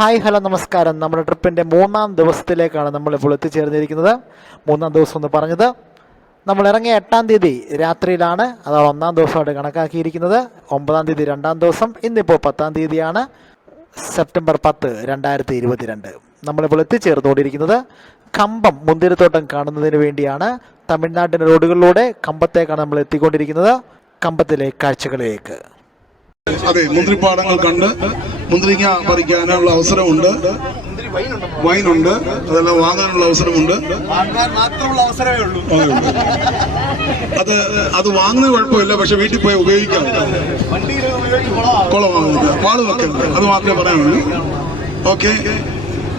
Hi hello നമസ്കാരം. നമ്മുടെ ട്രിപ്പിൻ്റെ 3-ാം ദിവസത്തിലേക്കാണ് നമ്മളിപ്പോൾ എത്തിച്ചേർന്നിരിക്കുന്നത്. 3-ാം ദിവസം എന്ന് പറഞ്ഞത് നമ്മൾ ഇറങ്ങിയ 8-ാം തീയതി രാത്രിയിലാണ്. അതാണ് 1-ാം ദിവസമായിട്ട് കണക്കാക്കിയിരിക്കുന്നത്. 9-ാം തീയതി 2-ാം ദിവസം, ഇന്നിപ്പോൾ 10-ാം തീയതിയാണ്, സെപ്റ്റംബർ 10, 2022. നമ്മളിപ്പോൾ എത്തിച്ചേർന്നുകൊണ്ടിരിക്കുന്നത് കമ്പം മുന്തിരിത്തോട്ടം കാണുന്നതിന് വേണ്ടിയാണ്. തമിഴ്നാട്ടിൻ്റെ റോഡുകളിലൂടെ കമ്പത്തേക്കാണ് നമ്മൾ എത്തിക്കൊണ്ടിരിക്കുന്നത്. കമ്പത്തിലെ കാഴ്ചകളിലേക്ക്. അതെ, മുന്തിരിപ്പാടങ്ങൾ കണ്ട് മുന്തിരിങ്ങ പറിക്കാനുള്ള അവസരമുണ്ട്, വൈനുണ്ട്, അതെല്ലാം വാങ്ങാനുള്ള അവസരമുണ്ട്. അത് വാങ്ങുന്നത് കുഴപ്പമില്ല, പക്ഷെ വീട്ടിൽ പോയി ഉപയോഗിക്കാം. കുളമാകുന്നില്ല, വാളുമൊക്കെ ഉണ്ട്, അത് മാത്രമേ പറയാനുള്ളൂ. ഓക്കെ,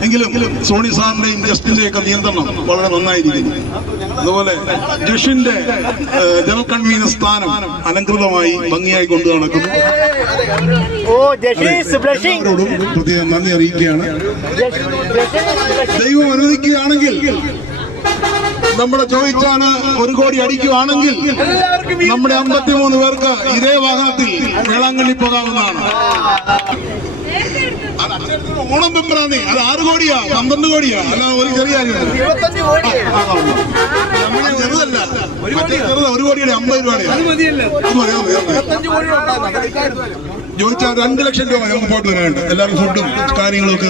എങ്കിലും സോണി സാറിന്റെയും ജസ്റ്റിന്റെയും ഒക്കെ നിയന്ത്രണം വളരെ നന്നായിരിക്കുന്നു. അതുപോലെ ജഷിന്റെ ജനറൽ കൺവീനർ സ്ഥാനം അലങ്കൃതമായി ഭംഗിയായി കൊണ്ടു നടക്കുന്നു. പ്രത്യേകം നന്ദി അറിയിക്കുകയാണ്. ദൈവം അനുവദിക്കുകയാണെങ്കിൽ നമ്മുടെ ചോദിച്ചാണ് 1 കോടി അടിക്കുകയാണെങ്കിൽ നമ്മുടെ 53 പേർക്ക് ഇതേ വാഹനത്തിൽ വേളാങ്കണ്ണി പോകാവുന്നതാണ്. ഓണം മെമ്പറാണ്. അത് 6 കോടിയാ 12 കോടിയാ, അല്ല ഒരു ചെറിയ ചെറുതല്ല, ചെറുതാ. 1 കോടിയുടെ 50 രൂപയാണ് ചോദിച്ചാൽ 2 ലക്ഷം രൂപ നമുക്ക് പോയിട്ട് വരാനുണ്ട്. എല്ലാവരും ഫുഡും കാര്യങ്ങളും ഒക്കെ.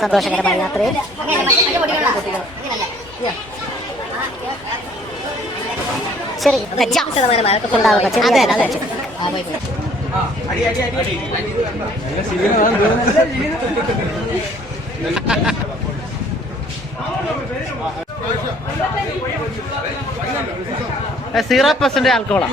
സന്തോഷകരമായ യാത്രയിൽ ചെറിയ zero percent alcohol.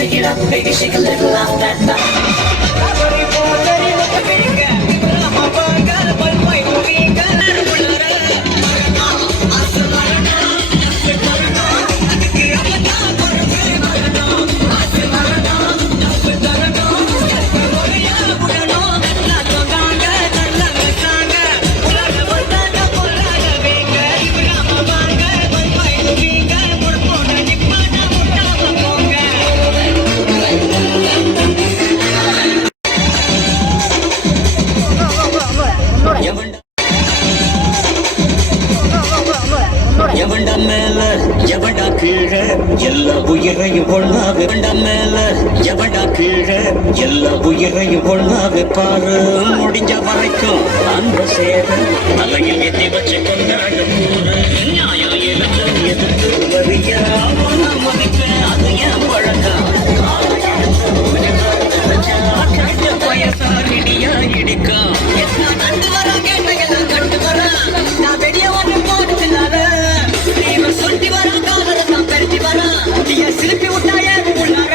Shake it up, baby, shake a little off that. வேண்ட மேல எவடா கீழே எல்லா உயிரையும் ஒண்ணாவே வேண்ட மேல எவடா கீழே எல்லா உயிரையும் ஒண்ணாவே பாரு முடிஞ்ச வரைக்கும் அந்த சேர தலையில் எத்தி வச்சு கொண்டாட கூறு நியாயம் எதிர்த்து வரியா மதிப்பேன் அது என் பழக்கம் வயசாரிடியா இடிக்கும் கண்டு வர கேட்ட எல்லாம் கண்டு வர நான் வெளிய ஒன்று போட்டுனால சொல்லி வர காலத்தை நான் பெருட்டி வர நீ சிலுப்பி விட்டாயே உள்ளார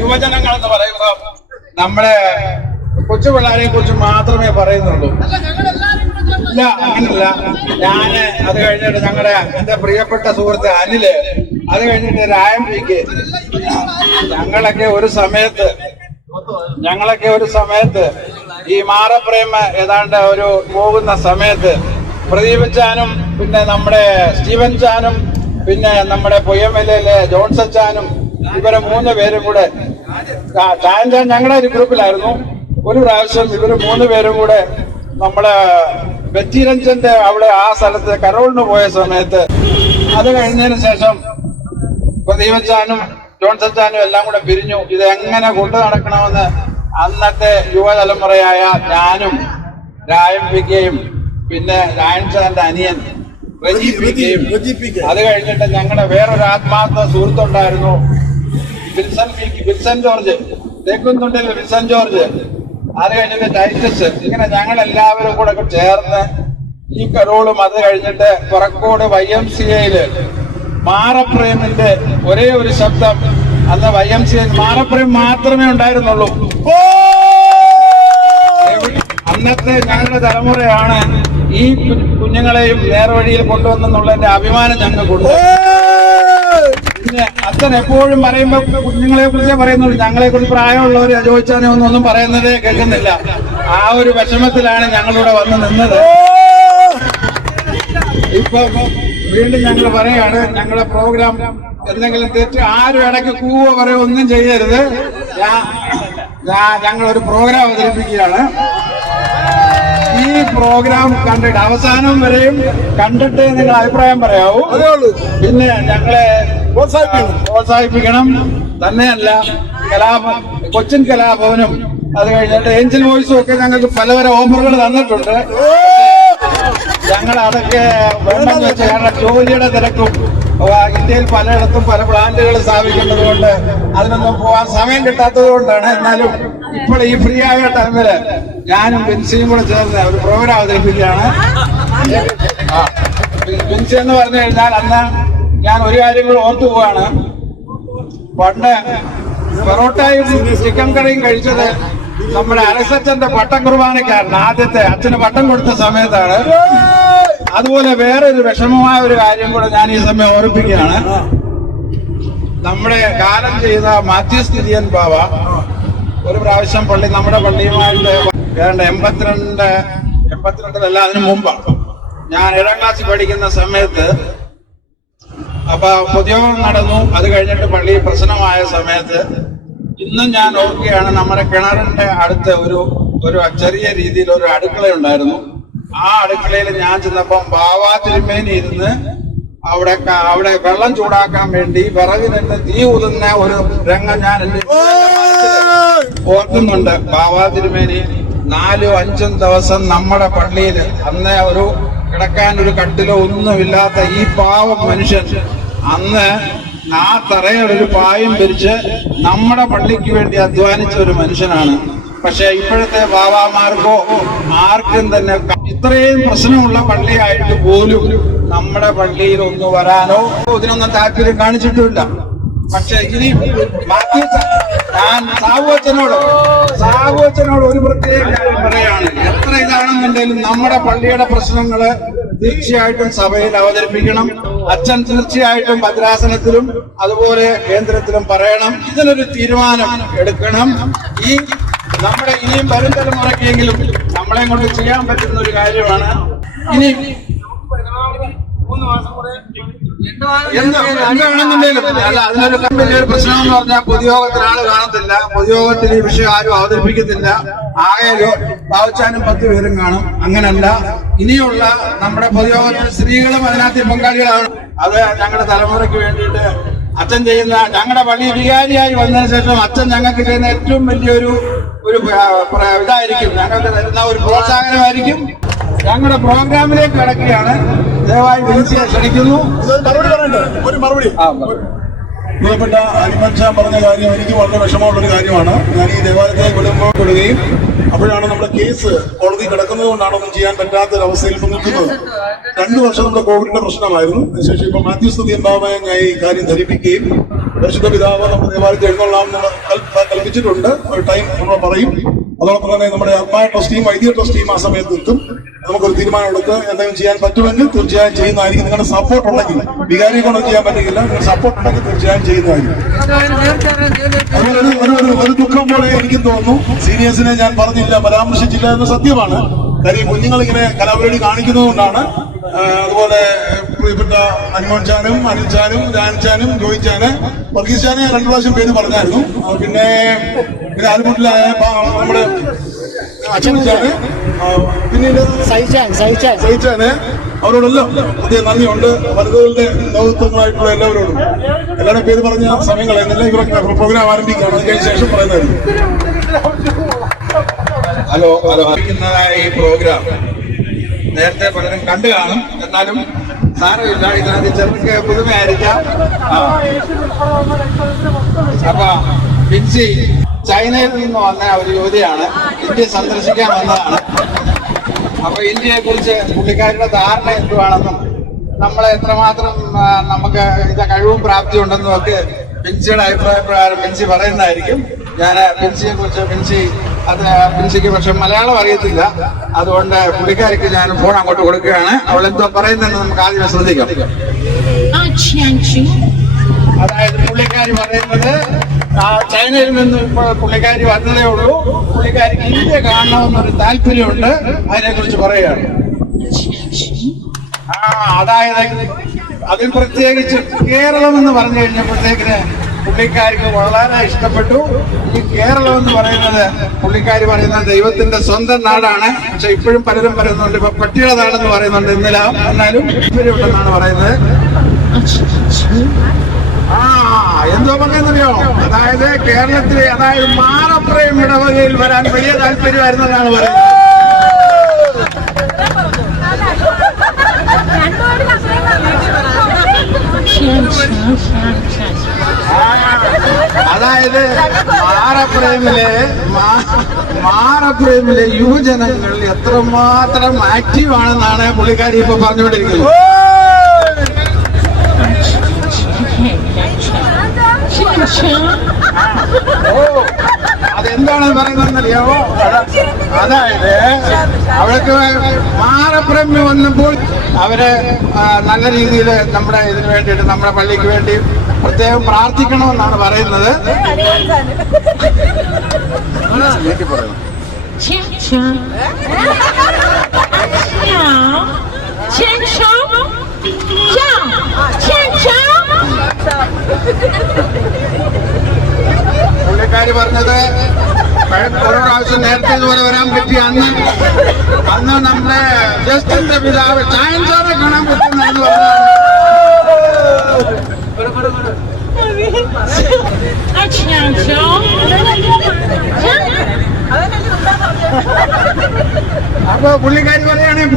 യുവജനങ്ങൾ എന്ന് പറയുമ്പോൾ നമ്മളെ കൊച്ചു പിള്ളേരെ കുറിച്ച് മാത്രമേ പറയുന്നുള്ളൂ. ഇല്ല, അങ്ങനല്ല. ഞാന് അത് കഴിഞ്ഞിട്ട് എന്റെ പ്രിയപ്പെട്ട സുഹൃത്ത് അനില്, അത് കഴിഞ്ഞിട്ട് രായംപിക്ക്, ഞങ്ങളൊക്കെ ഒരു സമയത്ത് ഈ മാറപ്രേമ ഏതാണ്ട് ഒരു പോകുന്ന സമയത്ത് പ്രദീപച്ചാനും പിന്നെ നമ്മുടെ സ്റ്റീവൻ ചാനും പിന്നെ നമ്മുടെ പൊയ്യമലയിലെ ജോൺസച്ചാനും ഇവരെ 3 പേരും കൂടെ ചാൻ ഞങ്ങളുടെ ഒരു ഗ്രൂപ്പിലായിരുന്നു. ഒരു പ്രാവശ്യം ഇവര് 3 പേരും കൂടെ നമ്മള് ബെറ്റിരഞ്ജന്റെ അവിടെ ആ സ്ഥലത്ത് കരോളിന് പോയ സമയത്ത് അത് കഴിഞ്ഞതിന് ശേഷം പ്രദീപച്ചാനും ജോൺസച്ചാനും എല്ലാം കൂടെ പിരിഞ്ഞു. ഇത് എങ്ങനെ കൊണ്ടു നടക്കണമെന്ന് അന്നത്തെ യുവതലമുറയായ ഞാനും രായംപിക്കയും പിന്നെ രായൻചാന്റെ അനിയൻ റജീപിക്കയും, അത് കഴിഞ്ഞിട്ട് ഞങ്ങളുടെ വേറൊരു ആത്മാർത്ഥ സുഹൃത്തുണ്ടായിരുന്നു വിൽസൺ ജോർജ്, തേക്കുന്നുണ്ടിൽ വിൽസൺ ജോർജ്, അത് കഴിഞ്ഞിട്ട് ടൈറ്റസ്. ഇങ്ങനെ ഞങ്ങൾ എല്ലാവരും കൂടെ ചേർന്ന് ഈ കരോളും അത് കഴിഞ്ഞിട്ട് പുറക്കോട് YMCAയില് മാറപ്രേമിന്റെ ഒരേ ഒരു ശബ്ദം അന്ന് YMCA മാറപ്രേം മാത്രമേ ഉണ്ടായിരുന്നുള്ളൂ. അന്നത്തെ ഞങ്ങളുടെ തലമുറയാണ് ഈ കുഞ്ഞുങ്ങളെയും നേർവഴിയിൽ കൊണ്ടുവന്നെന്നുള്ളതിന്റെ അഭിമാനം ഞങ്ങൾക്കുണ്ട്. പിന്നെ അച്ഛൻ എപ്പോഴും പറയുമ്പോ കുഞ്ഞുങ്ങളെ കുറിച്ചേ പറയുന്നുള്ളൂ, ഞങ്ങളെ കുറിച്ച് പ്രായമുള്ളവരെ ചോദിച്ചാൽ ഒന്നും പറയുന്നതേ കേൾക്കുന്നില്ല. ആ ഒരു വിഷമത്തിലാണ് ഞങ്ങളിവിടെ വന്ന് നിന്നത്. ഇപ്പൊ വീണ്ടും ഞങ്ങൾ പറയാണ്, ഞങ്ങളുടെ പ്രോഗ്രാം എന്തെങ്കിലും തെറ്റ് ആരും ഇടയ്ക്ക് കൂവോ പറയോ ഒന്നും ചെയ്യരുത്. ഞങ്ങളൊരു പ്രോഗ്രാം അവതരിപ്പിക്കുകയാണ്. പ്രോഗ്രാം കണ്ടിട്ട് അവസാനം വരെയും കണ്ടിട്ട് നിങ്ങൾ അഭിപ്രായം പറയാവൂ. പിന്നെ ഞങ്ങളെ പ്രോത്സാഹിപ്പിക്കണം. തന്നെയല്ല, കൊച്ചിൻ കലാഭവനും അത് കഴിഞ്ഞിട്ട് ഏഞ്ചൽ വോയിസും ഒക്കെ ഞങ്ങൾക്ക് പലതരം ഓഫറുകൾ തന്നിട്ടുണ്ട്. ഞങ്ങൾ അതൊക്കെ വേണ്ടെന്ന് വെച്ചാൽ കാരണം ജോലിയുടെ തിരക്കും ഇന്ത്യയിൽ പലയിടത്തും പല പ്ലാന്റുകൾ സ്ഥാപിക്കുന്നത് കൊണ്ട് അതിനൊന്നും പോകാൻ സമയം കിട്ടാത്തത് കൊണ്ടാണ്. എന്നാലും ഇപ്പോൾ ഈ ഫ്രീ ആയ ടൈമില് ഞാനും ബിൻസിയും കൂടെ ചേർന്ന് ഒരു പ്രോഗ്രാം അവതരിപ്പിക്കുകയാണ്. ബിൻസി എന്ന് പറഞ്ഞു കഴിഞ്ഞാൽ അന്ന് ഞാൻ ഒരു കാര്യം കൂടെ ഓർത്തു പോവാണ്. പണ്ട് പൊറോട്ടയും ചിക്കൻ കറിയും കഴിച്ചത് നമ്മുടെ അലക്സച്ചന്റെ പട്ടം കുർബാനക്കാരൻ ആദ്യത്തെ അച്ഛന് പട്ടം കൊടുത്ത സമയത്താണ്. അതുപോലെ വേറെ ഒരു വിഷമമായ ഒരു കാര്യം കൂടെ ഞാൻ ഈ സമയം ഓർമ്മിപ്പിക്കുകയാണ്. നമ്മുടെ കാലം ചെയ്ത മാത്യൂസ് തിരിയൻ ബാവ ഒരു പ്രാവശ്യം നമ്മുടെ പള്ളിയുമായിട്ട് 82-83 അതിനു മുമ്പാണ്. ഞാൻ 7ാം ക്ലാസ്സിൽ പഠിക്കുന്ന സമയത്ത് അപ്പൊ പൊതുയോഗം നടന്നു. അത് കഴിഞ്ഞിട്ട് പള്ളി പ്രശ്നമായ സമയത്ത് ഇന്നും ഞാൻ ഓർക്കുകയാണ്, നമ്മുടെ കിണറിന്റെ അടുത്ത് ഒരു ചെറിയ രീതിയിൽ ഒരു അടുക്കള ഉണ്ടായിരുന്നു. ആ അടുക്കളയിൽ ഞാൻ ചെന്നപ്പം ബാവാ തിരുമേനി ഇരുന്ന് അവിടെ വെള്ളം ചൂടാക്കാൻ വേണ്ടി വിറകിൽ നിന്ന് തീ ഊതുന്ന ഒരു രംഗം ഞാൻ എന്റെ ഓർക്കുന്നുണ്ട്. ബാവാ തിരുമേനി 4-5 ദിവസം നമ്മുടെ പള്ളിയിൽ അന്ന് ഒരു കിടക്കാൻ ഒരു കട്ടിലോ ഒന്നുമില്ലാത്ത ഈ പാവം മനുഷ്യൻ അന്ന് ആ തറയൊരു പായം പിരിച്ച് നമ്മുടെ പള്ളിക്ക് വേണ്ടി അധ്വാനിച്ച ഒരു മനുഷ്യനാണ്. പക്ഷെ ഇപ്പോഴത്തെ ബാബാമാർക്കോ ആർക്കും തന്നെ ഇത്രയും പ്രശ്നമുള്ള പള്ളിയായിട്ട് പോലും നമ്മുടെ പള്ളിയിൽ ഒന്ന് വരാനോ ഇതിനൊന്നും താല്പര്യം കാണിച്ചിട്ടുമില്ല. പക്ഷെ ഇനി ഞാൻ സാവു ഒരു പ്രത്യേക കാര്യം പറയാണ്. എത്ര ഇതാണെന്നുണ്ടെങ്കിലും നമ്മുടെ പള്ളിയുടെ പ്രശ്നങ്ങള് തീർച്ചയായിട്ടും സഭയിൽ അവതരിപ്പിക്കണം. അച്ഛൻ തീർച്ചയായിട്ടും ഭദ്രാസനത്തിലും അതുപോലെ കേന്ദ്രത്തിലും പറയണം. ഇതിനൊരു തീരുമാനം എടുക്കണം. ഈ നമ്മുടെ ഇനിയും വരും തലമുറയ്ക്കെങ്കിലും നമ്മളെ കൊണ്ട് ചെയ്യാൻ പറ്റുന്ന ഒരു കാര്യമാണ്. ഇനി 3 മാസം കൂടെ എന്താണെന്നുണ്ടെങ്കിലും അതിനൊരു വലിയൊരു പ്രശ്നം എന്ന് പറഞ്ഞാൽ പൊതുയോഗത്തിൽ ആള് കാണത്തില്ല. പൊതുയോഗത്തിൽ ഈ വിഷയം ആരും അവതരിപ്പിക്കുന്നില്ല. ആകെ പാവച്ചാനും 10 പേരും കാണും. അങ്ങനല്ല, ഇനിയുള്ള നമ്മുടെ പൊതുയോഗത്തിൽ സ്ത്രീകളും അതിനകത്ത് പങ്കാളികളാണ്. അത് ഞങ്ങളുടെ തലമുറയ്ക്ക് വേണ്ടിയിട്ട് അച്ഛൻ ചെയ്യുന്ന, ഞങ്ങളുടെ പള്ളി വികാരിയായി വന്നതിന് ശേഷം അച്ഛൻ ഞങ്ങൾക്ക് ചെയ്യുന്ന ഏറ്റവും വലിയൊരു ഇതായിരിക്കും, ഞങ്ങൾക്ക് തരുന്ന ഒരു പ്രോത്സാഹനമായിരിക്കും. ഞങ്ങളുടെ പ്രോഗ്രാമിലേക്ക് കിടക്കുകയാണ്. ദയവായി ബിൻസിയെ ക്ഷണിക്കുന്നു. ഒരു മറുപടി. പ്രിയപ്പെട്ട അനിമൻഷാ പറഞ്ഞ കാര്യം എനിക്ക് വളരെ വിഷമമുള്ളൊരു കാര്യമാണ്. ഞാൻ ഈ ദേവാലയത്തെ വിടുകയും അപ്പോഴാണ് നമ്മുടെ കേസ് കോടതി കിടക്കുന്നത് കൊണ്ടാണ് ഒന്നും ചെയ്യാൻ പറ്റാത്തൊരവസ്ഥയിൽ നിൽക്കുന്നത്. 2 വർഷം നമ്മുടെ കോവിഡിന്റെ പ്രശ്നമായിരുന്നു. അതിനുശേഷം ഇപ്പൊ മാത്യൂസ് തിരിയൻ ബാവയെ ഞാൻ ഈ കാര്യം ധരിപ്പിക്കുകയും പരിശുദ്ധ പിതാവ് നമ്മുടെ ദേവാലയത്തിൽ എഴുന്നള്ളാം കൽപ്പിച്ചിട്ടുണ്ട്. ഒരു ടൈം നമ്മൾ പറയും. അതോടൊപ്പം തന്നെ നമ്മുടെ ആത്മായ ട്രസ്റ്റിയും വൈദിക ട്രസ്റ്റിയും ആ സമയത്ത് എത്തും. നമുക്കൊരു തീരുമാനം എടുത്ത് എന്തെങ്കിലും ചെയ്യാൻ പറ്റുമെങ്കിൽ തീർച്ചയായും ചെയ്യുന്നതായിരിക്കും. നിങ്ങളുടെ സപ്പോർട്ട് ഉണ്ടെങ്കിൽ, വികാരിയെ കൊണ്ട് ചെയ്യാൻ പറ്റില്ല, നിങ്ങളുടെ സപ്പോർട്ട് ഉണ്ടെങ്കിൽ തീർച്ചയായും ചെയ്യുന്നതായിരിക്കും. ഒരു ദുഃഖം പോലെ എനിക്കും തോന്നുന്നു. സീനിയേഴ്സിനെ ഞാൻ പറഞ്ഞില്ല, പരാമർശിച്ചില്ല എന്ന് സത്യമാണ്. കാര്യം കുഞ്ഞുങ്ങൾ ഇങ്ങനെ കലാപരിപാടി കാണിക്കുന്നതുകൊണ്ടാണ്. അതുപോലെ പ്രിയപ്പെട്ട അനിമോൻചാനും അനിൽചാനും രാൻചാനും ജോയിച്ചാന് വർഗീസ്ചാനെ 2 പ്രാവശ്യം പേര് പറഞ്ഞായിരുന്നു. പിന്നെ ആൽമുട്ടിലായ നമ്മുടെ അച്ഛനാണ്, പിന്നീട് സഹിച്ചാന് അവരോടെല്ലാം പുതിയ നന്ദിയുണ്ട്. വനിതകളുടെ നേതൃത്വങ്ങളായിട്ടുള്ള എല്ലാവരോടും എല്ലാവരുടെ പേര് പറഞ്ഞ സമയം കളയുന്നില്ല. ഇവരൊക്കെ പ്രോഗ്രാം ആരംഭിക്കുകയാണ്. അതിന് ശേഷം പറയുന്നതായിരിക്കും. ഹലോ ഈ പ്രോഗ്രാം നേരത്തെ പലരും കണ്ടു കാണും. എന്നാലും സാരമില്ല, ഇതിനകത്ത് ചെറുക്ക് പുതുമയായിരിക്കാം. അപ്പൊ ബിൻസി ചൈനയിൽ നിന്ന് വന്ന ഒരു യുവതിയാണ്. ഇന്ത്യ സന്ദർശിക്കാൻ വന്നതാണ്. അപ്പൊ ഇന്ത്യയെ കുറിച്ച് പുള്ളിക്കാരുടെ ധാരണ എന്തുവാണെന്നും നമ്മളെ എത്രമാത്രം നമുക്ക് കഴിവും പ്രാപ്തിയും ഉണ്ടെന്നും ഒക്കെ ബിൻസിയുടെ അഭിപ്രായ പ്രകാരം ബിൻസി പറയുന്നതായിരിക്കും. ഞാൻ ബിൻസിയെ കുറിച്ച് ബിൻസിക്ക് പക്ഷെ മലയാളം അറിയത്തില്ല. അതുകൊണ്ട് പുള്ളിക്കാരിക്ക് ഞാൻ ഫോൺ അങ്ങോട്ട് കൊടുക്കുകയാണ്. അവൾ എന്തോ പറയുന്നതെന്ന് നമുക്ക് ആദ്യം ശ്രദ്ധിക്കാം. അതായത് പുള്ളിക്കാരി പറയുന്നത് ചൈനയിൽ നിന്ന് ഇപ്പോൾ പുള്ളിക്കാരി വന്നതേ ഉള്ളൂ. പുള്ളിക്കാരിക്ക് ഇന്ത്യ കാണണമെന്നൊരു താല്പര്യമുണ്ട്. അതിനെ കുറിച്ച് പറയുകയാണ്. അതായത് അതിൽ പ്രത്യേകിച്ച് കേരളം എന്ന് പറഞ്ഞു കഴിഞ്ഞപ്പോഴത്തേക്കിന് പുള്ളിക്കാരിക്ക് വളരെ ഇഷ്ടപ്പെട്ടു. ഈ കേരളം എന്ന് പറയുന്നത് പുള്ളിക്കാരി പറയുന്നത് ദൈവത്തിന്റെ സ്വന്തം നാടാണ്. പക്ഷെ ഇപ്പോഴും പലരും പറയുന്നുണ്ട് ഇപ്പൊ പട്ടിയുടെ നാടെന്ന് പറയുന്നുണ്ട്. എന്നാലും ഇവരുണ്ടെന്നാണ് പറയുന്നത്. എന്തോ പറഞ്ഞറിയോ, അതായത് കേരളത്തിലെ മാറപ്രയം ഇടവകയിൽ വരാൻ വലിയ താല്പര്യമായിരുന്നതാണ് പറയുന്നത്. അതായത് മാറപ്രേമിലെ യുവജനങ്ങൾ എത്രമാത്രം ആക്റ്റീവ് ആണെന്നാണ് പുള്ളിക്കാരി ഇപ്പൊ പറഞ്ഞുകൊണ്ടിരിക്കുന്നത്. അതെന്താണെന്ന് പറയുന്നറിയാവോ? അതായത് അവർക്ക് മാറപ്രേമി വന്നപ്പോൾ അവര് നല്ല രീതിയിൽ നമ്മുടെ ഇതിന് വേണ്ടിയിട്ട് നമ്മുടെ പള്ളിക്ക് വേണ്ടി പ്രത്യേകം പ്രാർത്ഥിക്കണമെന്നാണ് പറയുന്നത്. പുള്ളിക്കാരി പറഞ്ഞത് ഒരു പ്രാവശ്യം നേരത്തെ ഇതുപോലെ വരാൻ പറ്റിയ അന്ന് നമ്മുടെ ജസ്റ്റിന്റെ പിതാവ് ചായൻ സാറെ കാണാൻ പറ്റുന്നതെന്ന് പറഞ്ഞാൽ അപ്പൊ പുള്ളിക്കാരി പറയുകയാണെങ്കിൽ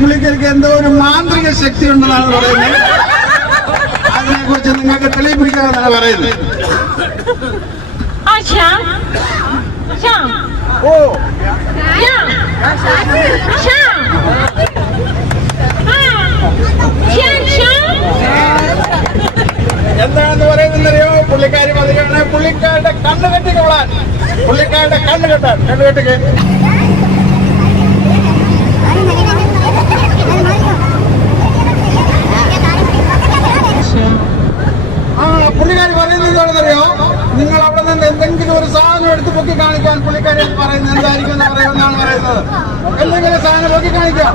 പുള്ളിക്കാരിക്ക് എന്തോ ഒരു മാന്ത്രിക ശക്തി ഉണ്ടെന്നാണ് പറയുന്നത്. അതിനെ കുറിച്ച് നിങ്ങൾക്ക് തെളിയിപ്പിക്കാമെന്നാണ് പറയുന്നത്. എന്താണെന്ന് പറയുന്നറിയോ? പുള്ളിക്കാരി പറയുകയാണ് പുള്ളിക്കാരുടെ കണ്ണ് കെട്ടിക്കൊള്ളാൻ, പുള്ളിക്കാരുടെ കണ്ണ് കെട്ടിക്ക്. പുള്ളിക്കാരി പറയുന്നത് എന്താണെന്നറിയോ? നിങ്ങൾ അവിടെ നിന്ന് എന്തെങ്കിലും ഒരു സാധനം എടുത്ത് പൊക്കി കാണിക്കാൻ പുള്ളിക്കാരി പറയുന്നത് എന്തായിരിക്കും എന്ന് പറയുമെന്നാണ് പറയുന്നത്. എന്തെങ്കിലും സാധനം പൊക്കി കാണിക്കാം.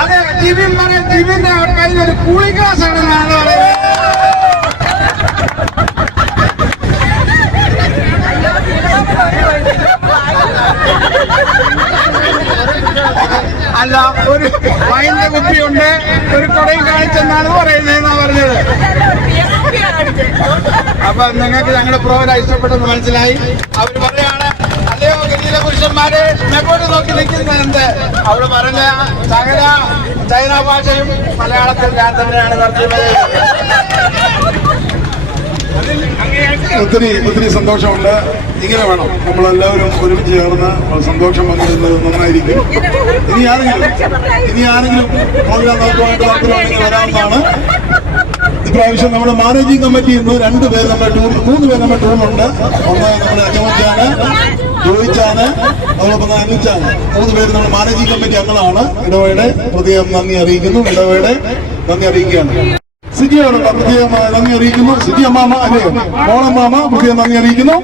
അതെ, ജിവിന്റെ കയ്യിൽ ഒരു കൂളി ഗ്ലാസ് ആണെന്നാണ് പറയുന്നത്. അല്ല, ഒരു വൈൻ്റെ കുപ്പിയുണ്ട്, ഒരു കൊടയും കാണിച്ചെന്നാണ് പറയുന്നതെന്നാ പറഞ്ഞത്. അപ്പൊ നിങ്ങൾക്ക് ഞങ്ങളുടെ പ്രോഗ്രാം ഇഷ്ടപ്പെട്ടെന്ന് മനസ്സിലായി. അവര് പറയാണ്, അല്ലയോ ഗലീല പുരുഷന്മാരെ എങ്ങോട്ട് നോക്കി നിൽക്കുന്നത് എന്ത്? അവിടെ പറഞ്ഞ സകല ചൈന ഭാഷയും മലയാളത്തിൽ ഞാൻ തന്നെയാണ് തർജ്ജമ ഒത്തിരി സന്തോഷമുണ്ട്. ഇങ്ങനെ വേണം നമ്മളെല്ലാവരും ഒരുമിച്ച് ചേർന്ന് സന്തോഷം പങ്കിടുന്നത് നന്നായിരിക്കും. ഇനി ആരെങ്കിലും പ്രോഗ്രാം നോക്കുവാനായിട്ട് താല്പര്യമാണെങ്കിൽ വരാവുന്നതാണ്. ഇപ്രാവശ്യം നമ്മുടെ മാനേജിംഗ് കമ്മിറ്റിയിൽ നിന്ന് 3 പേര് നമ്മുടെ ടൂറുണ്ട്. ഒന്ന് നമ്മുടെ അച്ചമച്ചാണ്, ജോയിച്ചാണ്, അതോടൊപ്പം അനിച്ചാണ്. 3 പേര് നമ്മുടെ മാനേജിംഗ് കമ്മിറ്റി അംഗങ്ങളാണ്. ഇടവയുടെ പ്രത്യേകം നന്ദി അറിയിക്കുന്നു. ഇടവയുടെ നന്ദി അറിയിക്കുകയാണ്. സിജിയോടുള്ള പ്രത്യേകമായ നന്ദി അറിയിക്കുന്നു. സിജി അമ്മാമ അല്ലയോ, മോളമ്മാമ പ്രത്യേകം നന്ദി അറിയിക്കുന്നു.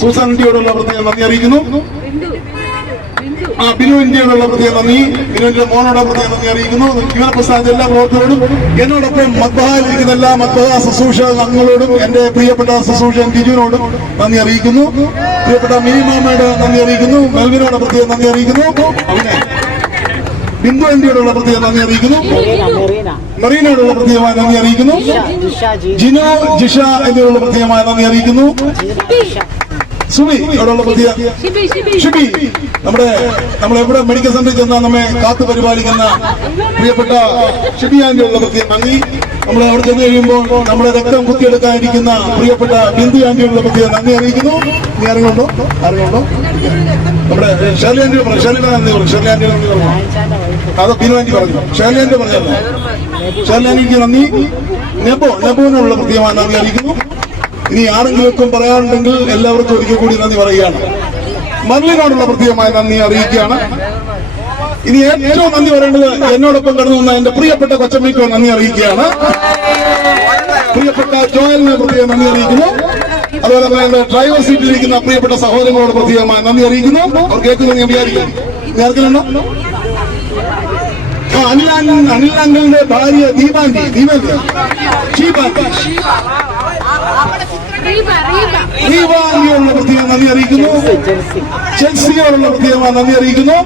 സൂസൻ ഇന്ത്യയോടുള്ള പ്രത്യേകം നന്ദി അറിയിക്കുന്നു. ബിനു ഇന്ത്യയോടുള്ള പ്രത്യേകം നന്ദി. ബിനുവിന്റെ മോനോട് പ്രത്യേകം നന്ദി അറിയിക്കുന്നു. ജീവനപ്രസ്ഥാനത്തെ എല്ലാ പ്രവർത്തകരോടും എന്നോടൊപ്പം മദ്ബഹായിലിരിക്കുന്ന എല്ലാ മദ്ബഹ ശുശ്രൂഷ അംഗങ്ങളോടും എന്റെ പ്രിയപ്പെട്ട ശുശ്രൂഷൻ ജിജുവിനോടും നന്ദി അറിയിക്കുന്നു. പ്രിയപ്പെട്ട മിനിമാമയുടെ നന്ദി അറിയിക്കുന്നു. മെൽവിനോട് പ്രത്യേകം നന്ദി അറിയിക്കുന്നു. പിന്നെ ബിന്ദു ഇന്ത്യയോടുള്ള പ്രത്യേകം നന്ദി അറിയിക്കുന്നു. മറീനയോടുള്ള പ്രത്യേകമായ നന്ദി അറിയിക്കുന്നു. ജിനോ, ജിഷ എന്നിവരുള്ള പ്രത്യേകമായ നന്ദി അറിയിക്കുന്നു. സുബി അവിടെയുള്ള പ്രത്യേക ഷിബി, നമ്മളെവിടെ മെഡിക്കൽ സെന്ററിൽ ചെന്നാൽ നമ്മെ കാത്തു പരിപാലിക്കുന്ന പ്രിയപ്പെട്ട ഷിബി ആന്റിയുള്ള പ്രത്യേക നന്ദി. നമ്മൾ അവിടെ ചെന്ന് കഴിയുമ്പോൾ നമ്മുടെ രക്തം കുത്തിയെടുക്കാനിരിക്കുന്ന പ്രിയപ്പെട്ട ബിന്ദു ആന്റിയുള്ള പ്രത്യേക നന്ദി അറിയിക്കുന്നു. നീ അറിവുണ്ടോ? നമ്മുടെ ഷേർലി ആന്റി പറഞ്ഞു. ഷേർലി ആന്റി പറഞ്ഞു. അത് ബിനു ആന്റി പറഞ്ഞു. ഷേർലി ആന്റി പറഞ്ഞല്ലോ. ഷേർലി ആന്റിക്ക് നന്ദി. നെബോനുള്ള പ്രത്യേകമായ നന്ദി അറിയിക്കുന്നു. ഇനി ആരെങ്കിലും പറയാനുണ്ടെങ്കിൽ എല്ലാവർക്കും ഒരിക്കൽ കൂടി നന്ദി പറയുകയാണ്. മർലിനോടുള്ള പ്രത്യേകമായ നന്ദി അറിയിക്കുകയാണ്. ഇനി ഏറ്റവും നന്ദി പറയേണ്ടത് എന്നോടൊപ്പം കടന്നു വന്ന എന്റെ പ്രിയപ്പെട്ട കൊച്ചമ്മയ്ക്കോ നന്ദി അറിയിക്കുകയാണ്. പ്രിയപ്പെട്ട ജോയലിനെ പ്രത്യേകം നന്ദി അറിയിക്കുന്നു. അതുപോലെ തന്നെ എന്റെ ഡ്രൈവർ സീറ്റിലിരിക്കുന്ന പ്രിയപ്പെട്ട സഹോദരങ്ങളോട് പ്രത്യേകമായ നന്ദി അറിയിക്കുന്നു. അവർ കേൾക്കുന്നു ഞാൻ വിചാരിക്കുന്നു. നേർക്കലുണ്ടോ? അനിൽ അങ്കിളിന്റെ ഭാര്യ ദീപാന്തി ദീപാന്തിയോടുള്ള പ്രത്യേകം നന്ദി അറിയിക്കുന്നു. ചെൽസിയോടുള്ള പ്രത്യേകമായി നന്ദി അറിയിക്കുന്നു.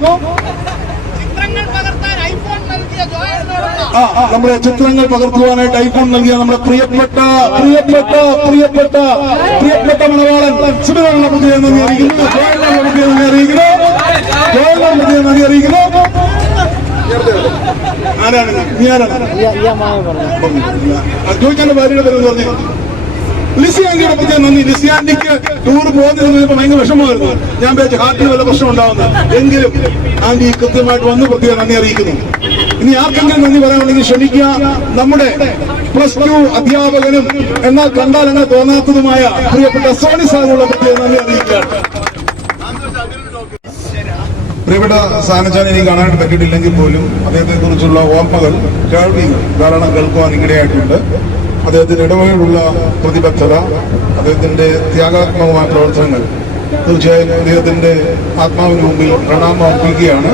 നമ്മുടെ ചിത്രങ്ങൾ പകർത്തുവാനായിട്ട് ഐഫോൺ നൽകിയ നമ്മുടെ പ്രിയപ്പെട്ട മണവാളൻ സുബിനുള്ള പ്രത്യേകം നന്ദി അറിയിക്കുന്നു. ജോയലിനുള്ള പ്രത്യേകം നന്ദി അറിയിക്കുന്നു. ആരാണ് നീ? ആരാണ് ചോദിക്കാൻ്റെ ഭാര്യയുടെ പേര് പറഞ്ഞു? ലിസിയാന്റിയുടെ പ്രത്യേകം നന്ദി. ലിസിയാന്റിക്ക് ടൂർ പോകുന്നതിന് ഭയങ്കര വിഷമമായിരുന്നു. ഞാൻ വിചാരിച്ചു ഹാർട്ടിന് വല്ല പ്രശ്നം ഉണ്ടാവുന്നത്. എങ്കിലും ആന്റി കൃത്യമായിട്ട് വന്ന് പ്രത്യേകം നന്ദി അറിയിക്കുന്നു. ഇനി ആർക്കെങ്കിലും നന്ദി പറയാനുണ്ടെങ്കിൽ ക്ഷണിക്കുക. നമ്മുടെ +2 അധ്യാപകനും എന്നാൽ കണ്ടാൽ അങ്ങനെ തോന്നാത്തതുമായ പ്രിയപ്പെട്ട സോണി സാറിനുള്ള പ്രത്യേകം നന്ദി അറിയിക്കുകയാണ്. പ്രിയപ്പെട്ട സാനച്ചാൻ എനിക്ക് കാണാനായിട്ട് പറ്റിയിട്ടില്ലെങ്കിൽ പോലും അദ്ദേഹത്തെ കുറിച്ചുള്ള ഓർമ്മകൾ ധാരാളം കേൾക്കുവാൻ ഇടയായിട്ടുണ്ട്. അദ്ദേഹത്തിന്റെ ഇടവകയോടുള്ള പ്രതിബദ്ധത, അദ്ദേഹത്തിന്റെ ത്യാഗാത്മകമായ പ്രവർത്തനങ്ങൾ തീർച്ചയായും അദ്ദേഹത്തിന്റെ ആത്മാവിന് മുമ്പിൽ പ്രണാമം അർപ്പിക്കുകയാണ്.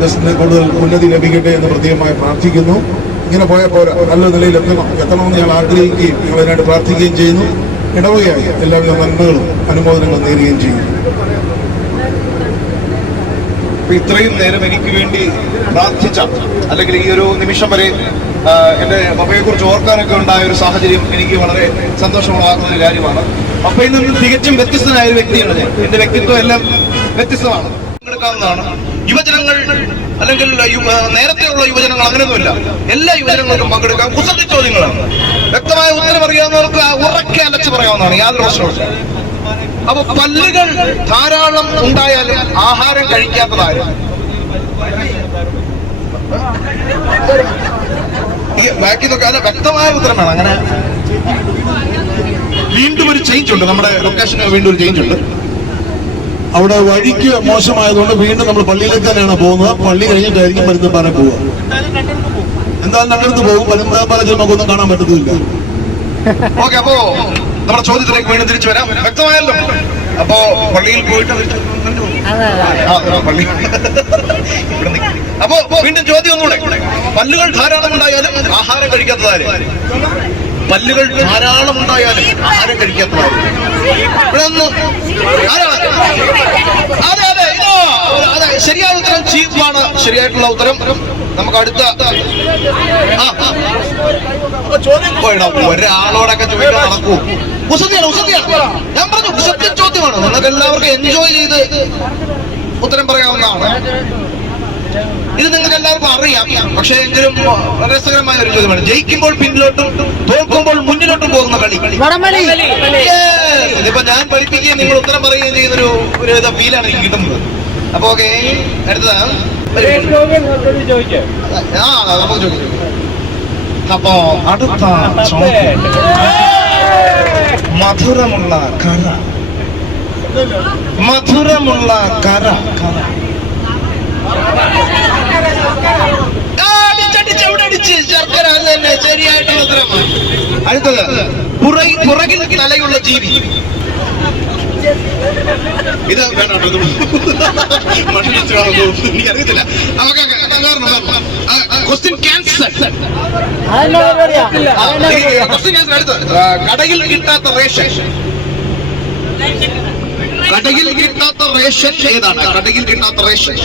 ജസ്റ്റിന് കൂടുതൽ ഉന്നതി ലഭിക്കട്ടെ എന്ന് പ്രത്യേകമായി പ്രാർത്ഥിക്കുന്നു. ഇങ്ങനെ പോയാൽ പോരാ, നല്ല നിലയിൽ എത്തണമെന്ന് ഞങ്ങൾ ആഗ്രഹിക്കുകയും ഞങ്ങൾ അതിനായിട്ട് പ്രാർത്ഥിക്കുകയും ചെയ്യുന്നു. ഇടവകയായി എല്ലാവിധ നന്മകളും അനുമോദനങ്ങളും നേരുകയും ചെയ്യുന്നു. ഇത്രയും നേരം എനിക്ക് വേണ്ടി പ്രാർത്ഥിച്ച, അല്ലെങ്കിൽ ഈ ഒരു നിമിഷം വരെ എൻ്റെ പപ്പയെ കുറിച്ച് ഓർക്കാനൊക്കെ ഉണ്ടായ ഒരു സാഹചര്യം എനിക്ക് വളരെ സന്തോഷമുള്ളതാക്കുന്ന ഒരു കാര്യമാണ്. പപ്പയിൽ നിന്ന് തികച്ചും വ്യത്യസ്തനായ ഒരു വ്യക്തിയാണ് ഞാൻ. എൻ്റെ വ്യക്തിത്വം എല്ലാം വ്യത്യസ്തമാണ്. പങ്കെടുക്കാവുന്നതാണ്. യുവജനങ്ങൾ അല്ലെങ്കിൽ നേരത്തെയുള്ള യുവജനങ്ങൾ അങ്ങനെയൊന്നുമില്ല. എല്ലാ യുവജനങ്ങൾക്കും പങ്കെടുക്കാം. കുസൃതി ചോദ്യങ്ങളാണ്. വ്യക്തമായ ഉത്തരം അറിയാവുന്നവർക്ക് ഉറക്കെ അലച്ചു പറയാവുന്നതാണ്. യാതൊരു പ്രശ്നമില്ല. അപ്പൊ പല്ലുകൾ ധാരാളം ഉണ്ടായാലും ആഹാരം കഴിക്കാത്തതാരും ബാക്കി നോക്കാൻ വ്യക്തമായ ഉത്തരം വേണം. അങ്ങനെ വീണ്ടും ഒരു ചേഞ്ച് ഉണ്ട്. നമ്മുടെ ലൊക്കേഷന് വീണ്ടും ഒരു ചേഞ്ച് ഉണ്ട്. അവിടെ വഴിക്ക് മോശമായതുകൊണ്ട് വീണ്ടും നമ്മൾ പള്ളിയിലേക്ക് തന്നെയാണ് പോകുന്നത്. പള്ളി കഴിഞ്ഞിട്ടായിരിക്കും പരുന്താപ്പാറ പോവുക. എന്തായാലും രണ്ടിടത്ത് പോകും. പരുന്താപ്പാറ നമുക്കൊന്നും കാണാൻ പറ്റത്തില്ല. ഓക്കെ, അപ്പോ നമ്മുടെ ചോദ്യത്തിലേക്ക് വീണ്ടും തിരിച്ചു വരാം. വ്യക്തമായല്ലോ. അപ്പോ പള്ളിയിൽ പോയിട്ട് അപ്പോ വീണ്ടും ചോദ്യം ഒന്നുകൂടെ. പല്ലുകൾ ധാരാളം ഉണ്ടായാലും ആഹാരം കഴിക്കാത്തതാര്? പല്ലുകൾ ധാരാളം ഉണ്ടായാലും ആഹാരം കഴിക്കാത്തതാര്? ഇവിടെ ഒന്ന് അതെ അതെ ഇതോ അതെ, ശരിയായ ഉത്തരം ചീഫാണ്. ശരിയായിട്ടുള്ള ഉത്തരം. നമുക്ക് അടുത്ത ഒരാളോടൊക്കെ ചോദിക്കാൻ നടക്കൂ. കുസൃതിയാണ്. ഞാൻ പറഞ്ഞു കുസൃതി ചോദ്യമാണ്. നിങ്ങൾക്ക് എല്ലാവർക്കും എൻജോയ് ചെയ്ത് ഉത്തരം പറയാവുന്നതാണ്. ഇത് നിങ്ങൾക്ക് എല്ലാവർക്കും അറിയാം. പക്ഷേ എങ്കിലും രസകരമായ ഒരു ചോദ്യമാണ്. ജയിക്കുമ്പോൾ പിന്നിലോട്ടും തോൽക്കുമ്പോൾ മുന്നിലോട്ടും പോകുന്ന കളി. ഇതിപ്പോ ഞാൻ പഠിപ്പിക്കുകയും നിങ്ങൾ ഉത്തരം പറയുകയും ചെയ്യുന്നൊരു ഫീലാണ് എനിക്ക് കിട്ടുന്നത്. അപ്പൊ ഓക്കെ, അടുത്തതാ നമുക്ക് ചോദിക്കാം. അപ്പോ അടുത്ത മധുരമുള്ള കര. ശർക്കര തന്നെ ശരിയായിട്ടുള്ള ഉത്തരമാണ്. അടുത്തത് പുറകിൽ തലയുള്ള ജീവി. ഇത് എനിക്കറിയത്തില്ല. Question cancer. കടയിൽ കിട്ടാത്ത റേഷൻ. ഏതാണ് കടയിൽ കിട്ടാത്ത റേഷൻ?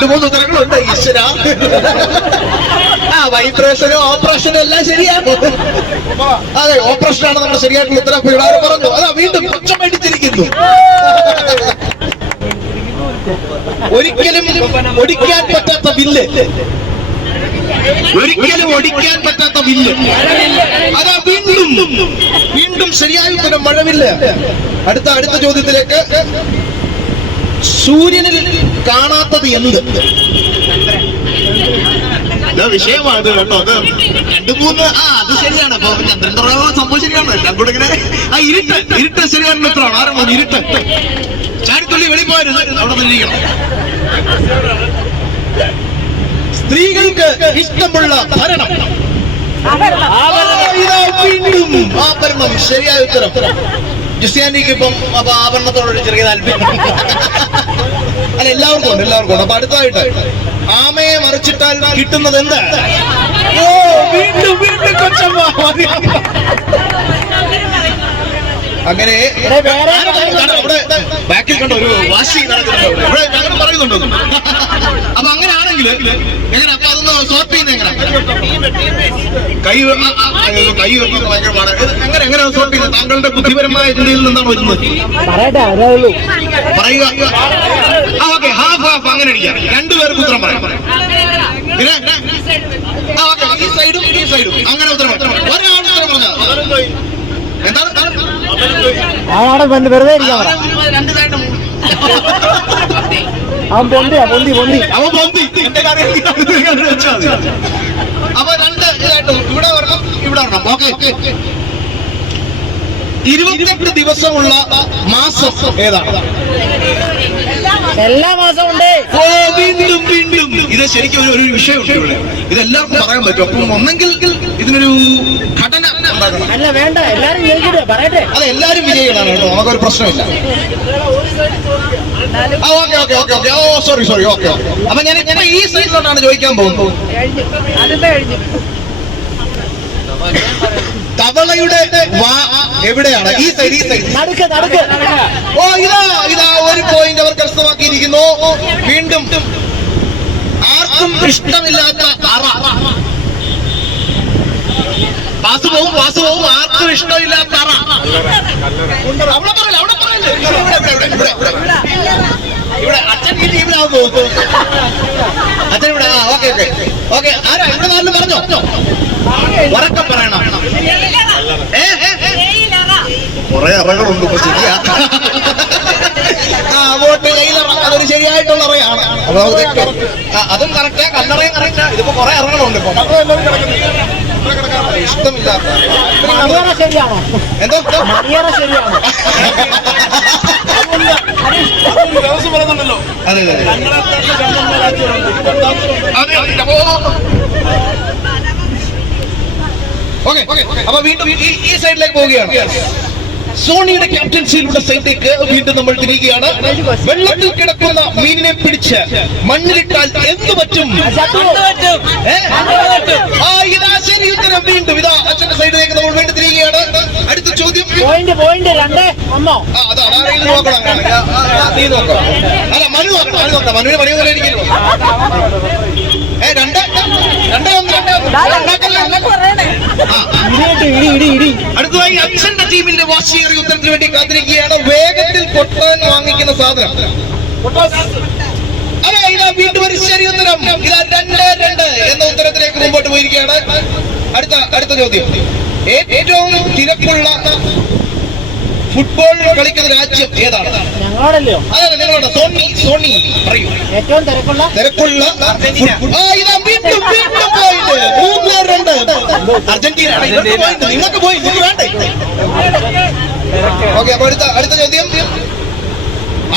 2-3 ഉത്തരങ്ങളുണ്ട്. ഈശ്വര, വൈബ്രേഷനും ഓപ്പറേഷനും എല്ലാം ശരിയാണ്. അതെ, ഓപ്പറേഷനാണ് നമ്മുടെ ശരിയായിട്ടുള്ള ഉത്തരം. പിള്ളേർ പറഞ്ഞു. അതാ വീണ്ടും മേടിച്ചിരിക്കുന്നു. ഒരിക്കലും ഒടിക്കാൻ പറ്റാത്ത വില്ല്. അതാ വീണ്ടും ശരിയായ ഉത്തരം മഴവില്ല്. അടുത്ത ചോദ്യത്തിലേക്ക്. സൂര്യനിൽ കാണാത്തത് എന്ത്? വിഷയമാണ് കേട്ടോ. അത് 2-3 അത് ശരിയാണ്. അപ്പൊ ചന്ദ്രന്റെ സംഭവം ശരിയാണ്. എല്ലാം കൂടെ ഇങ്ങനെ ഇരുട്ട് ശരിയാണെന്ന് എത്രയാണ്? ആരാണ് ഇരുട്ട്? ചാടിത്തുള്ളി വെളിപ്പോരുത്. അവിടെ നിന്നിരിക്കണം. സ്ത്രീകൾക്ക് ഇഷ്ടമുള്ള ഭരണം. വീണ്ടും ആഭരണം. ശരിയായ ഉത്തരം. ക്രിസ്ത്യാനിക്ക് ഇപ്പം അപ്പൊ ആഭരണത്തോടൊരു ചെറിയ താല്പര്യം. അല്ല, എല്ലാവർക്കും ഉണ്ട്. അപ്പൊ അടുത്തതായിട്ട് ആമയെ മറിച്ചിട്ടാൽ കിട്ടുന്നത് എന്താ? ഓ, വീണ്ടും കൊച്ചമ്മ. അങ്ങനെ അവിടെ ബാക്കിൽ കണ്ട ഒരു വാശി നടക്കുന്നുണ്ട്. ഇവിടെ ഞങ്ങൾ പറയുന്നുണ്ടോ? അപ്പൊ അങ്ങനെയാണെങ്കിൽ എങ്ങനെ? അപ്പൊ അതൊന്ന് സോർട്ട് ചെയ്യുന്നത് എങ്ങനെ? കൈ വെക്കുന്നത് ഭയങ്കര പാടാണ്. എങ്ങനെ സോർട്ട് ചെയ്യുന്നത്? താങ്കളുടെ ബുദ്ധിപരമായ ചിന്തയിൽ നിന്നാണ് വരുന്നത്? പറയുക. ഓക്കെ, ഹാഫ് അങ്ങനെ അടിക്കാം. രണ്ടുപേർക്ക് ഉത്തരം പറയാം. പിന്നെ ഈ സൈഡും അങ്ങനെ ഉത്തരം ഒരാൾ ഉത്തരം പറഞ്ഞാൽ എന്താണ്? വെറുതെ രണ്ട് സൈഡും അവൻ പൊന്തി അപ്പൊ രണ്ട് ഇതായിട്ട് ഇവിടെ വരണം. ഓക്കെ. 28 ദിവസമുള്ള മാസം ഏതാണ്? എല്ലാ മാസവും ഉണ്ട്. ഓ, വീണ്ടും ഇത് ശരിക്കും ഒരു വിഷയമുണ്ട് ഇവിടെ. ഇതെല്ലാവർക്കും പറയാൻ പറ്റും. അപ്പം ഒന്നെങ്കിൽ ഇതിനൊരു ഘടന ഉണ്ടാക്കണം. അല്ല, വേണ്ട, എല്ലാരും പറയട്ടെ. അതെ, എല്ലാരും വിജയികളാണ് കേട്ടോ, നമുക്കൊരു പ്രശ്നമില്ല. ഓക്കെ. ഓ, സോറി. ഓക്കെ. അപ്പൊ ഞാൻ ഈ സൈഡിലോട്ടാണ് ചോദിക്കാൻ പോകുന്നത്. തവളയുടെ വാ എവിടെയാണ്? ഈ സൈഡ്. ഓ, ഇതാ ഒരു പോയിന്റ് അവർ കരസ്ഥമാക്കിയിരിക്കുന്നു. വീണ്ടും ആർക്കും ഇഷ്ടമില്ലാത്ത അറ. പാസ് പോവും. ആർക്കും ഇഷ്ടമില്ലാത്ത അറ. അവിടെ പറയല്ലേ. ഇവിടെ അച്ഛൻ ഈ ടീമിലാവുമ്പോ അച്ഛൻ ഇവിടെ. ഓക്കെ. ആരാ ഇവിടെ നാട്ടിൽ പറഞ്ഞോ? ഉറക്കം പറയണം. കുറെ അറകളുണ്ട്. ഇപ്പൊ ശരിയാ. വോട്ട് കയ്യിലറ, അതൊരു ശരിയായിട്ടുള്ള അറയാണ്. അതും കറക്റ്റാ. കല്ലറയും കറക്റ്റാ. ഇതിപ്പോ കുറെ അറകളുണ്ട്. ഇപ്പൊ ഇഷ്ടമില്ലാത്ത ശരിയാണോ? എന്തോ ശരിയാണോ? അതെ. ഓക്കെ. അപ്പൊ വീണ്ടും ഈ സൈഡിലേക്ക് പോവുകയാണ്. സോണിയുടെ ക്യാപ്റ്റൻസിയിലൂടെ സൈഡിലേക്ക് വീണ്ടും നമ്മൾ തിരികുകയാണ്. വെള്ളത്തിൽ കിടക്കുന്ന മീനിനെ പിടിച്ച് മണ്ണിലിട്ടാൽ എന്ത് പറ്റും? ഇതാ ശരി ഉത്തരം. വീണ്ടും ഇതാ അച്ഛന്റെ സൈഡിലേക്ക് നമ്മൾ വീണ്ടും തിരികുകയാണ്. അടുത്ത ചോദ്യം. പോയിന്റ് 2 അമ്മോ. നോക്കണം. നീ നോക്കാം. അല്ല, മനു നോക്കാം. മനുവിന് പണിയൊന്നുമില്ല. അടുത്തതായി അച്ഛന്റെ ടീമിന്റെ വാശിയേറിയ ഉത്തരത്തിന് വേണ്ടി കാത്തിരിക്കുകയാണ്. വേഗത്തിൽ പൊട്ടാൻ വാങ്ങിക്കുന്ന സാധനം. അതെ, ഇതാ വീണ്ടും ഒരു ശരി ഉത്തരം. ഇതാ 2 എന്ന ഉത്തരത്തിലേക്ക് മുമ്പോട്ട് പോയിരിക്കുകയാണ്. അടുത്ത ചോദ്യം. ഏറ്റവും തിരക്കുള്ള ഫുട്ബോൾ കളിക്കുന്ന രാജ്യം ഏതാണ്? ഞങ്ങളോടല്ലോ. അതെ, നിങ്ങളോട്. സോണി പറയൂ. ഏറ്റവും തിരക്കുള്ള അർജന്റീന. നിങ്ങൾക്ക് പോയി, നിങ്ങൾക്ക് വേണ്ടേ? ഓക്കെ. അപ്പൊ അടുത്ത ചോദ്യം.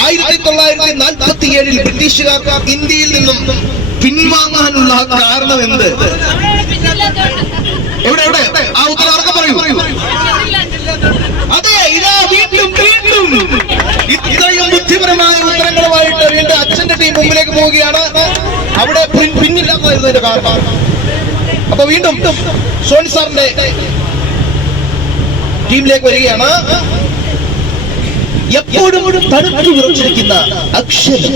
1947 ബ്രിട്ടീഷുകാർ ഇന്ത്യയിൽ നിന്നും പിൻവാങ്ങാനുള്ള കാരണം എന്ത്? എവിടെ? ആ ഉത്തരം ആർക്കെ പറയൂ. അതെ, ഇതാ വീണ്ടും ഇത്രയും ബുദ്ധിപരമായ ഉത്തരങ്ങളുമായിട്ട് വീണ്ടും അച്ഛന്റെ ടീം മുമ്പിലേക്ക് പോവുകയാണ്. അവിടെ പിന്നില്ലാത്തതായിരുന്നു ഇതിന്റെ കാരണം. അപ്പൊ വീണ്ടും സോണി സാറിന്റെ ടീമിലേക്ക് വരികയാണ്. എപ്പോഴും തണുത്തു വിറച്ചിരിക്കുന്ന അക്ഷരം.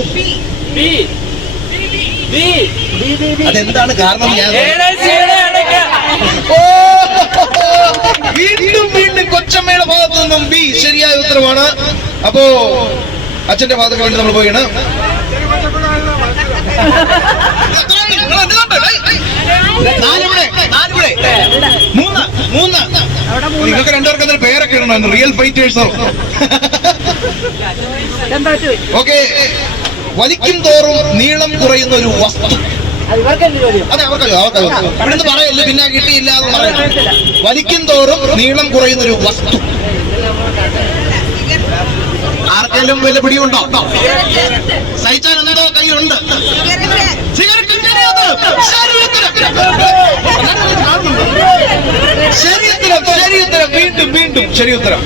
അതെന്താണ് കാരണം? ഞാൻ വീണ്ടും കൊച്ചമ്മയുടെ ഭാഗത്തു നിന്നും ബി ശരിയായ ഉത്തരമാണ്. അപ്പോ അച്ഛന്റെ ഭാഗത്ത് വേണ്ടി നമ്മൾ പോവുകയാണ്. നിങ്ങൾക്ക് രണ്ടുപേർക്ക് അതിൽ പേരൊക്കെ ഇടണം. റിയൽ ഫൈറ്റേഴ്സോ. ഓക്കെ. വലിക്കും തോറും നീളം കുറയുന്ന ഒരു വസ്തു. അതെ, അവർക്കല്ലോ. ഇവിടുന്ന് പറയല്ലേ, പിന്നെ കിട്ടിയില്ല എന്ന് പറയണം. വലിക്കും തോറും നീളം കുറയുന്ന ഒരു വസ്തു. ആർക്കെങ്കിലും വല്ല പിടിയുണ്ടോ? സഹിച്ചാൻ എന്തോ കയ്യിലുണ്ട്. ശരി ഉത്തരം. വീണ്ടും ശരി ഉത്തരം.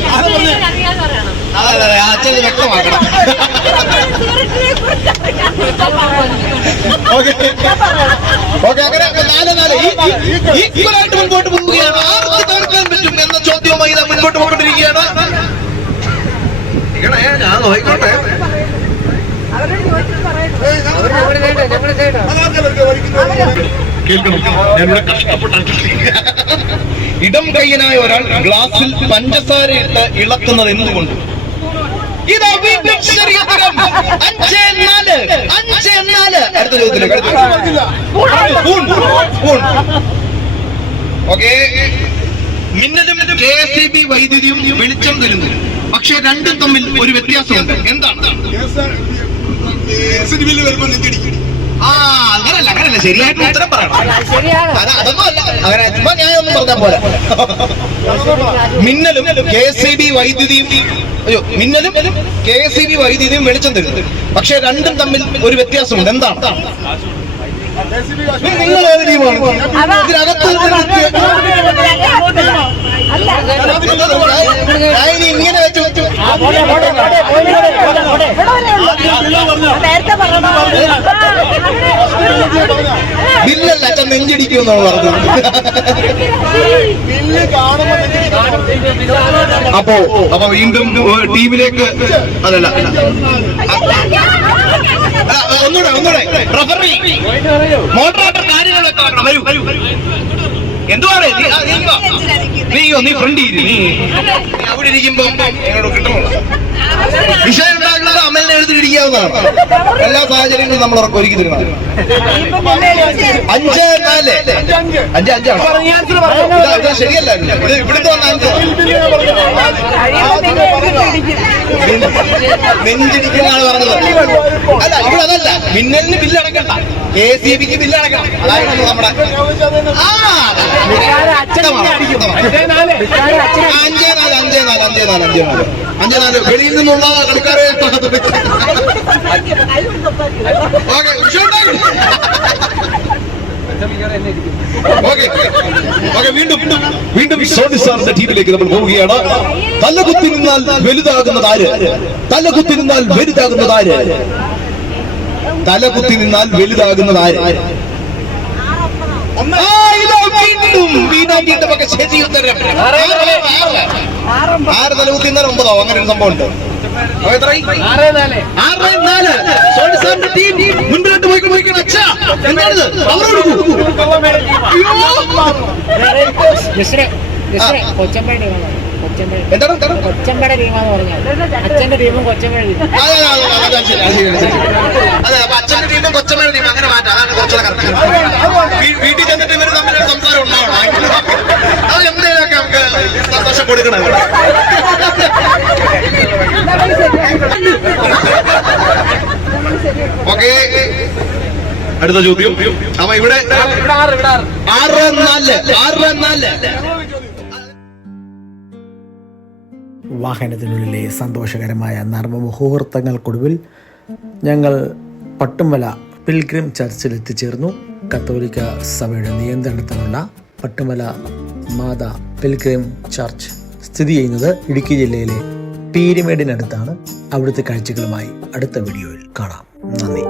അച്ഛൻ വ്യക്തമാക്കണം. ഓക്കെ അങ്ങനെ 4-4 ഈക്വലായിട്ട് മുൻപോട്ട് പോവുകയാണ്. ആർക്ക് തകർക്കാൻ പറ്റും എന്ന ചോദ്യവുമായി ഇതാ മുൻപോട്ട് പോയിക്കൊണ്ടിരിക്കുകയാണ്. ഞാൻ നോക്കിക്കോട്ടെ. കേൾക്കണം, ഞാനിവിടെ കഷ്ടപ്പെട്ടാണ്. ഇടം കയ്യനായ ഒരാൾ ഗ്ലാസിൽ പഞ്ചസാര ഇട്ട് ഇളക്കുന്നത് എന്തുകൊണ്ട്? ഇതാ വീണ്ടും ശരി ഉത്തരം. 5-4. അടുത്ത ചോദ്യത്തിലേക്ക്. ഓക്കെ. മിന്നലും KSEB വൈദ്യുതിയും വെളിച്ചം തരുന്നു, പക്ഷെ രണ്ടും തമ്മിൽ ഒരു വ്യത്യാസമുണ്ട്. എന്താണ്? അങ്ങനല്ല ശരിയായിട്ട് ഉത്തരം പറയണം. അതൊന്നും അല്ല, അങ്ങനെ ഞാൻ ഒന്നും പറഞ്ഞാൽ പോലെ. മിന്നലും KSEB വൈദ്യുതിയും വെളിച്ചം തരുന്നു, പക്ഷെ രണ്ടും തമ്മിൽ ഒരു വ്യത്യാസമുണ്ട്. എന്താണ്? നിങ്ങൾ ഏത് ടീമാണ്? ഇതിനകത്ത് ഇങ്ങനെ വെച്ചു ബില്ലല്ല അച്ഛൻ നെഞ്ചിടിക്കുമെന്നാണ് പറഞ്ഞത്. അപ്പൊ വീണ്ടും ടീമിലേക്ക് അതല്ല ഒന്നുകൂടെ റഫറി മോട്ടറായിട്ട് കാര്യങ്ങളൊക്കെ വരൂ. എന്തുവാണ് നീ ഫ്രണ്ട് നീ അവിടെ ഇരിക്കുമ്പോ എന്നോട് കിട്ടണോ? വിഷയം ഉണ്ടാക്കുന്നത് അമലിനെ എഴുതിയിരിക്കാവുന്നതാണ്. എല്ലാ സാഹചര്യങ്ങളും നമ്മൾ ഒരുക്കി തരുന്നത്. 5-4 ശരിയല്ല. ഇത് ഇവിടുത്തെ നെഞ്ചിരിക്കുന്ന ആള് പറഞ്ഞത് അല്ല. ഇവിടെ അതല്ല, മിന്നലിന് ബില്ല് അടക്കണ്ട, KSEBക്ക് ബില്ല് അടക്കണം. അതായിരുന്നു നമ്മുടെ 5-4 വെളിയിൽ നിന്നുള്ള കളിക്കാരെ വീണ്ടും സോണി സാറിന്റെ ടീമിലേക്ക് നമ്മൾ പോവുകയാണ്. തലകുത്തി നിന്നാൽ വലുതാകുന്നതാര്? തലകുത്തി നിന്നാൽ വലുതാകുന്നതാര്? തലകുത്തി നിന്നാൽ വലുതാകുന്നതാര്? ശരി ഉത്തരം. 6 തലകുത്തി നിന്നാൽ 9 അങ്ങനെ ഒരു സംഭവം ഉണ്ട്. മുൻപിലോട്ട് പോയിക്കൊണ്ടിരിക്കണം. അച്ഛാ എന്താണിത്? എന്താണ് കൊച്ചമ്പട ടീമാന്ന് പറഞ്ഞാൽ അച്ഛന്റെ ടീമും കൊച്ചമ്പഴ ടീമും. അതെ, അപ്പൊ അച്ഛന്റെ ടീമും കൊച്ചമ്മയുടെ ടീമും അങ്ങനെ മാറ്റാം. അതാണ് കുറച്ചുകൂടെ കറക്റ്റ്. വീട്ടിൽ ചെന്നിട്ട് ഇവര് തമ്മിലൊരു സംസാരം ഉണ്ടാവണം. അത് എന്തെങ്കിലുമൊക്കെ നമുക്ക് സന്തോഷം കൊടുക്കണം. ഓക്കെ, അടുത്ത ചോദ്യം. അപ്പൊ ഇവിടെ 6-4. വാഹനത്തിനുള്ളിലെ സന്തോഷകരമായ നർമ്മമുഹൂർത്തങ്ങൾക്കൊടുവിൽ ഞങ്ങൾ പട്ടുമല പിൽഗ്രിം ചർച്ചിൽ എത്തിച്ചേർന്നു. കത്തോലിക്ക സഭയുടെ നിയന്ത്രണത്തിലുള്ള പട്ടുമല മാതാ പിൽഗ്രിം ചർച്ച് സ്ഥിതി ചെയ്യുന്നത് ഇടുക്കി ജില്ലയിലെ പീരുമേടിനടുത്താണ്. അവിടുത്തെ കാഴ്ചകളുമായി അടുത്ത വീഡിയോയിൽ കാണാം. നന്ദി.